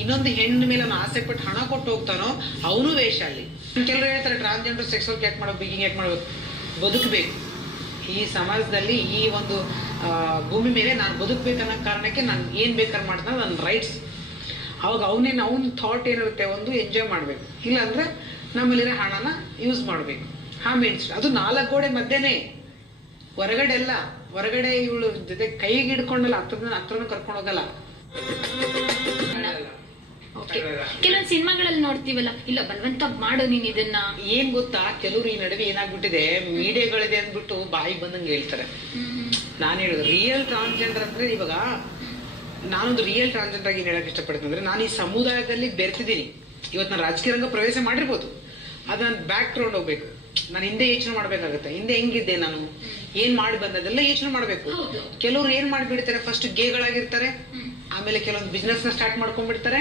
ಇನ್ನೊಂದು ಹೆಣ್ಣು ಮೇಲೆ ಅವನು ಆಸೆ ಪಟ್ಟು ಹಣ ಕೊಟ್ಟು ಹೋಗ್ತಾನೋ ಅವನು ವೇಷ ಅಲ್ಲಿ. ಕೆಲವರು ಹೇಳ್ತಾರೆ ಟ್ರಾನ್ಸ್ಜೆಂಡರ್ ಸೆಕ್ಸ್ ವರ್ಕ್ ಯಾಕೆ ಮಾಡಬೇಕು, ಬಿಗಿಂಗ್ ಯಾಕೆ ಮಾಡಬೇಕು. ಬದುಕಬೇಕು ಈ ಸಮಾಜದಲ್ಲಿ, ಈ ಒಂದು ಭೂಮಿ ಮೇಲೆ ನಾನು ಬದುಕಬೇಕನ್ನೋ ಕಾರಣಕ್ಕೆ ನಾನು ಏನು ಬೇಕಾದ್ರೆ ಮಾಡ್ತಾನೆ, ನನ್ನ ರೈಟ್ಸ್. ಅವಾಗ ಅವನ ಥಾಟ್ ಏನಿರುತ್ತೆ, ಒಂದು ಎಂಜಾಯ್ ಮಾಡಬೇಕು, ಇಲ್ಲಾಂದರೆ ನಮ್ಮಲ್ಲಿರೋ ಹಣನ ಯೂಸ್ ಮಾಡಬೇಕು. ಅದು 4 ಗೋಡೆ ಮಧ್ಯೆನೇ, ಹೊರಗಡೆ ಎಲ್ಲ. ಹೊರಗಡೆ ಇವಳು ಜೊತೆ ಕೈಗೆ ಹಿಡ್ಕೊಂಡಲ್ಲ, ಹತ್ರನೂ ಕರ್ಕೊಂಡು ಹೋಗಲ್ಲ. ಕೆಲವೊಂದು ಸಿನಿಮಾಗಳಲ್ಲಿ ನೋಡ್ತೀವಲ್ಲ, ಇಲ್ಲ ಬಲವಂತ ಮಾಡು ನೀನ್ ಇದನ್ನ. ಏನ್ ಗೊತ್ತಾ, ಕೆಲವರು ಈ ನಡುವೆ ಏನಾಗ್ಬಿಟ್ಟಿದೆ, ಮೀಡಿಯಾಗಳಿದೆ ಅಂದ್ಬಿಟ್ಟು ಬಾಯಿ ಬಂದಂಗೆ ಹೇಳ್ತಾರೆ. ನಾನು ಹೇಳುದು ರಿಯಲ್ ಟ್ರಾನ್ಸ್ಜೆಂಡರ್ ಅಂದ್ರೆ, ಇವಾಗ ನಾನೊಂದು ರಿಯಲ್ ಟ್ರಾನ್ಸ್ಜೆಂಡರ್ ಆಗಿ ಹೇಳಕ್ ಇಷ್ಟಪಡ್ತೀನಿ ಅಂದ್ರೆ, ನಾನು ಈ ಸಮುದಾಯದಲ್ಲಿ ಬೆರ್ತಿದ್ದೀನಿ. ಇವತ್ತು ನಾನು ರಾಜಕೀಯ ರಂಗ ಪ್ರವೇಶ ಮಾಡಿರ್ಬೋದು, ಅದು ನಾನು ಬ್ಯಾಕ್ ಗ್ರೌಂಡ್ ಹೋಗ್ಬೇಕು. ನಾನು ಹಿಂದೆ ಯೋಚನೆ ಮಾಡ್ಬೇಕಾಗತ್ತೆ, ಹಿಂದೆ ಹೆಂಗಿದ್ದೆ, ನಾನು ಏನ್ ಮಾಡಿ ಬಂದದೆಲ್ಲ ಯೋಚನೆ ಮಾಡ್ಬೇಕು. ಕೆಲವ್ರು ಏನ್ ಮಾಡ್ಬಿಡ್ತಾರೆ, ಫಸ್ಟ್ ಗೇಗಳಾಗಿರ್ತಾರೆ, ಆಮೇಲೆ ಕೆಲವೊಂದು ಬಿಸ್ನೆಸ್ ನ ಸ್ಟಾರ್ಟ್ ಮಾಡ್ಕೊಂಡ್ಬಿಡ್ತಾರೆ.